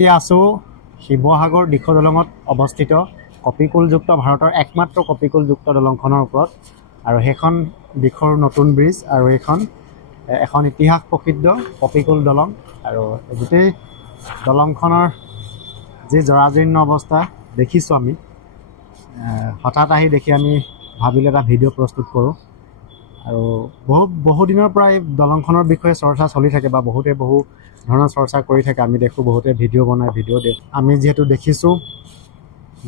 আছো শিৱসাগৰ দিখৌ দলঙত অৱস্থিত কপিকুলযুক্ত ভাৰতৰ একমাত্ৰ কপিকুলযুক্ত দলংখনৰ ওপৰত আৰু সেইখন দিখৌৰ নতুন ব্ৰিজ আৰু এখন ইতিহাস প্ৰসিদ্ধ কপিকুল দলং আৰু গোটেই দলংখনৰ যি জৰাজীৰ্ণ অৱস্থা দেখিছোঁ আমি হঠাৎ আহি দেখি আমি ভাবিলে এটা ভিডিঅ' প্ৰস্তুত কৰোঁ আৰু বহু দিনৰ পৰা এই দলংখনৰ বিষয়ে চৰ্চা চলি থাকে বা বহু ধৰণৰ চৰ্চা কৰি থাকে আমি দেখোঁ বহুতে ভিডিঅ' বনাই আমি যিহেতু দেখিছোঁ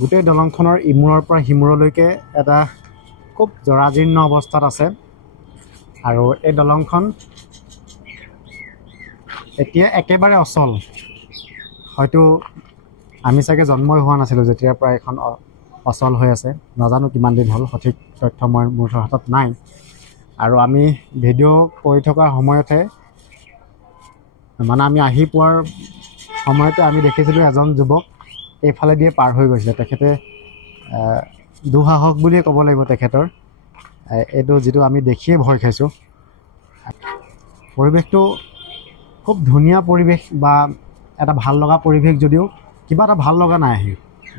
গোটেই দলংখনৰ ইমূৰৰ পৰা সিমূৰলৈকে এটা খুব জৰাজীৰ্ণ অৱস্থাত আছে আৰু এই দলংখন এতিয়া একেবাৰে অচল হয়তো আমি চাগে জন্মই হোৱা নাছিলোঁ যেতিয়াৰ পৰা এখন অচল হৈ আছে নাজানো কিমান দিন হ'ল সঠিক তথ্য মোৰ হাতত নাই আৰু আমি ভিডিঅ' কৰি থকাৰ সময়তে মানে আমি আহি পোৱাৰ সময়তে আমি দেখিছিলোঁ এজন যুৱক এইফালে দিয়ে পাৰ হৈ গৈছিলে তেখেতে দুঃসাহস বুলিয়ে ক'ব লাগিব তেখেতৰ এইটো যিটো আমি দেখিয়ে ভয় খাইছোঁ পৰিৱেশটো খুব ধুনীয়া পৰিৱেশ বা এটা ভাল লগা পৰিৱেশ যদিও কিবা এটা ভাল লগা নাই আহি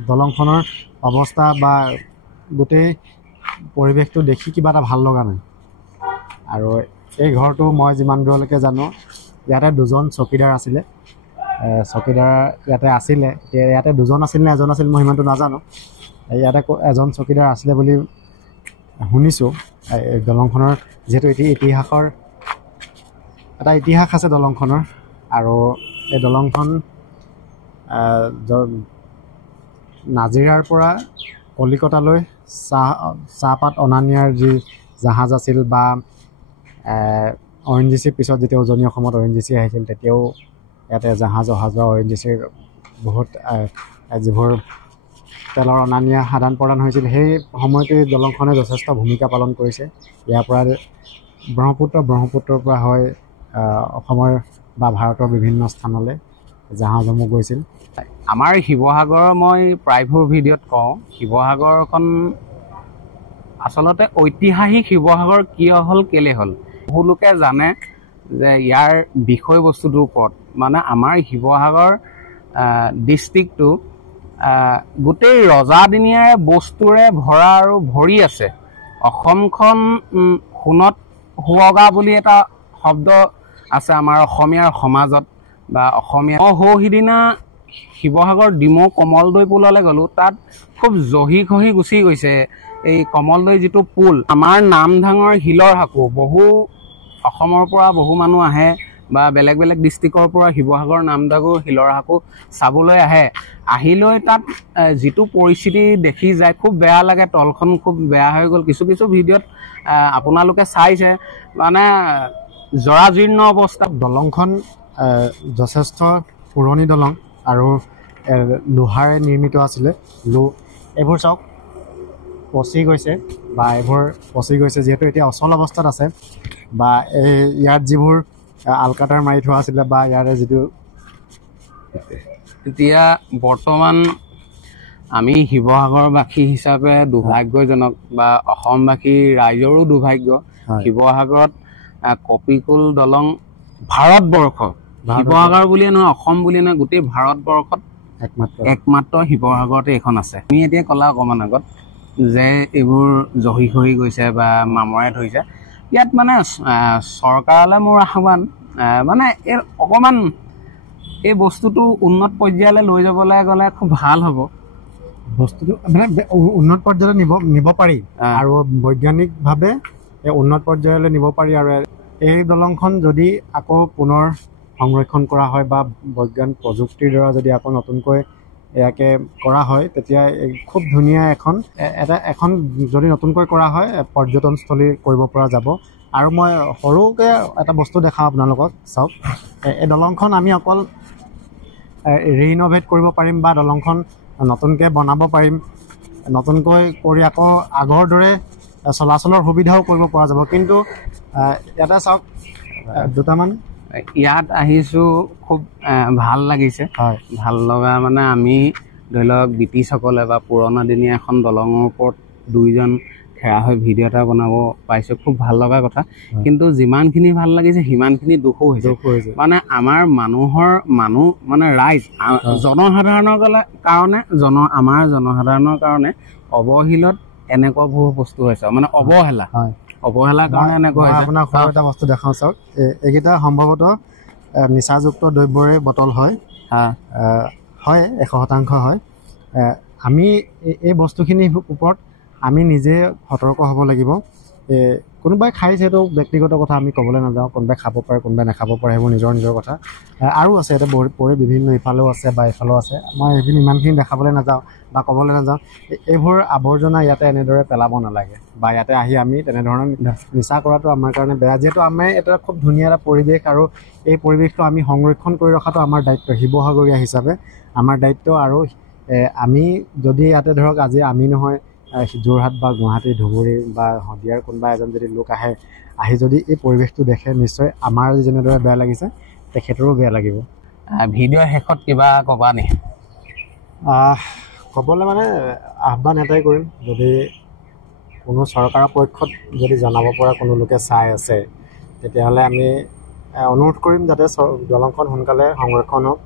দলংখনৰ অৱস্থা বা গোটেই পৰিৱেশটো দেখি কিবা এটা ভাল লগা নাই আৰু এই ঘৰটো মই যিমান দূৰলৈকে জানো ইয়াতে দুজন চকীদাৰ আছিলে চকীদাৰ ইয়াতে দুজন আছিল নে এজন আছিল মই সিমানটো নাজানো ইয়াতে এজন চকীদাৰ আছিলে বুলি শুনিছোঁ এই দলংখনৰ যিহেতু ইতিহাসৰ এটা ইতিহাস আছে দলংখনৰ আৰু এই দলংখন নাজিৰাৰ পৰা কলিকতালৈ চাহপাত অনা নিয়াৰ যি জাহাজ আছিল বা ONGC পিছত যেতিয়া উজনি অসমত ONGC আহিছিল তেতিয়াও ইয়াতে জাহাজ অহা যোৱা ONGCৰ বহুত যিবোৰ তেলৰ অনা নিয়া আদান প্ৰদান হৈছিল সেই সময়তে দলংখনে যথেষ্ট ভূমিকা পালন কৰিছে ইয়াৰ পৰা ব্ৰহ্মপুত্ৰৰ পৰা হয় অসমৰ বা ভাৰতৰ বিভিন্ন স্থানলৈ জাহাজসমূহ গৈছিল আমাৰ শিৱসাগৰৰ মই প্ৰায়বোৰ ভিডিঅ'ত কওঁ শিৱসাগৰখন আচলতে ঐতিহাসিক শিৱসাগৰ কিয় হ'ল কেলে হ'ল বহু লোকে জানে যে ইয়াৰ বিষয়বস্তুটোৰ ওপৰত মানে আমাৰ শিৱসাগৰ ডিষ্ট্ৰিক্টটো গোটেই ৰজাদিনীয়াৰ বস্তুৰে ভৰা আৰু ভৰি আছে অসমখন সোণত সুৱগা বুলি এটা শব্দ আছে আমাৰ অসমীয়াৰ সমাজত বা অসমীয়া সিদিনা শিৱসাগৰ ডিমৌ কমলদৈ পুললৈ গ'লোঁ তাত খুব জহি খহি গুচি গৈছে এই কমলদৈ যিটো পুল আমাৰ নামধাঙৰ শিলৰ সাঁকো অসমৰ পৰা বহু মানুহ আহে বা বেলেগ ডিষ্ট্ৰিক্টৰ পৰা শিৱসাগৰ নামধাঙৰ শিলৰ সাঁকো চাবলৈ আহিলৈ তাত যিটো পৰিস্থিতি দেখি যায় খুব বেয়া লাগে তলখন খুব বেয়া হৈ গ'ল কিছু ভিডিঅ'ত আপোনালোকে চাইছে মানে জৰাজীৰ্ণ অৱস্থাত দলংখন যথেষ্ট পুৰণি দলং আৰু লোহাৰে নিৰ্মিত আছিলে এইবোৰ চাওক পচি গৈছে যিহেতু এতিয়া অচল অৱস্থাত আছে বা ইয়াত যিবোৰ আলকাটাৰ মাৰি থোৱা আছিলে বা ইয়াৰে যিটো এতিয়া বৰ্তমান আমি শিৱসাগৰবাসী হিচাপে দুৰ্ভাগ্যজনক বা অসমবাসী ৰাইজৰো দুৰ্ভাগ্য শিৱসাগৰত কপিকুল দলং ভাৰতবৰ্ষ শিৱসাগৰ বুলিয়ে নহয় অসম বুলিয়ে নহয় গোটেই ভাৰতবৰ্ষত একমাত্ৰ শিৱসাগৰতে এইখন আছে আমি এতিয়া ক'লা অকণমান আগত যে এইবোৰ জহি খহি গৈছে বা মামৰে ধৰিছে ইয়াত মানে চৰকাৰলৈ মোৰ আহ্বান মানে অকণমান এই বস্তুটো উন্নত পৰ্যায়লৈ লৈ যাবলৈ গ'লে খুব ভাল হ'ব বস্তুটো মানে উন্নত পৰ্যায়লৈ নিব পাৰি আৰু বৈজ্ঞানিকভাৱে উন্নত পৰ্যায়লৈ নিব পাৰি আৰু এই দলংখন যদি আকৌ পুনৰ সংৰক্ষণ কৰা হয় বা বৈজ্ঞানিক প্ৰযুক্তিৰ দ্বাৰা যদি আকৌ নতুনকৈ ইয়াকে কৰা হয় তেতিয়া খুব ধুনীয়া এখন যদি নতুনকৈ কৰা হয় পৰ্যটনস্থলী কৰিব পৰা যাব আৰু মই সৰুকৈ এটা বস্তু দেখাওঁ আপোনালোকক চাওক এই দলংখন আমি অকল ৰিন'ভেট কৰিব পাৰিম বা দলংখন নতুনকৈ বনাব পাৰিম নতুনকৈ কৰি আকৌ আগৰ দৰে চলাচলৰ সুবিধাও কৰিব পৰা যাব কিন্তু ইয়াতে চাওক দুটামান ইয়াত আহিছোঁ খুব ভাল লাগিছে ভাল লগা মানে আমি ধৰি লওক ব্ৰিটিছসকলে বা পুৰণা দিনীয়া এখন দলঙৰ ওপৰত দুইজন খেৰা হৈ ভিডিঅ' এটা বনাব পাইছোঁ, খুব ভাল লগা কথা। কিন্তু যিমানখিনি ভাল লাগিছে সিমানখিনি দুখো হৈছে। মানে আমাৰ মানুহ মানে ৰাইজ জনসাধাৰণৰ কাৰণে আমাৰ জনসাধাৰণৰ কাৰণে অৱহেলাত এনেকুৱাবোৰ বস্তু হৈছে, মানে অৱহেলাৰ কাৰণে এনেকুৱা হৈছে। আপোনাক সৰু এটা বস্তু দেখাওঁ চাওক, এইকেইটা সম্ভৱতঃ নিচাযুক্ত দ্ৰব্যৰে বটল হয়, 100% হয়। আমি এই বস্তুখিনিৰ ওপৰত আমি নিজে সতৰ্ক হ'ব লাগিব। কোনোবাই খাইছে সেইটো ব্যক্তিগত কথা, আমি ক'বলৈ নাযাওঁ। কোনোবাই খাব পাৰে, কোনোবাই নাখাব পাৰে, সেইবোৰ নিজৰ কথা। আৰু আছে ইয়াতে পৰি বিভিন্ন ইফালেও আছে বা ইফালেও আছে। মই সেইখিনি ইমানখিনি দেখাবলৈ নাযাওঁ বা ক'বলৈ নাযাওঁ। এইবোৰ আৱৰ্জনা ইয়াতে এনেদৰে পেলাব নালাগে, বা ইয়াতে আহি আমি তেনেধৰণৰ নিচা কৰাটো আমাৰ কাৰণে বেয়া। যিহেতু আমি এটা খুব ধুনীয়া এটা পৰিৱেশ, আৰু এই পৰিৱেশটো আমি সংৰক্ষণ কৰি ৰখাটো আমাৰ দায়িত্ব, শিৱসাগৰীয়া হিচাপে আমাৰ দায়িত্ব। আৰু আমি যদি ইয়াতে ধৰক আজি আমি নহয়, যোৰহাট বা গুৱাহাটী, ধুবুৰী বা শদিয়াৰ কোনোবা এজন যদি লোক আহি যদি এই পৰিৱেশটো দেখে, নিশ্চয় আমাৰ যেনেদৰে বেয়া লাগিছে তেখেতৰো বেয়া লাগিব। ভিডিঅ'ৰ শেষত কিবা ক'বা নি? ক'বলৈ মানে আহ্বান এটাই কৰিম, যদি কোনো চৰকাৰৰ পক্ষত যদি জনাব পৰা কোনো লোকে চাই আছে, তেতিয়াহ'লে আমি অনুৰোধ কৰিম যাতে দলংখন সোনকালে সংৰক্ষণ হওক।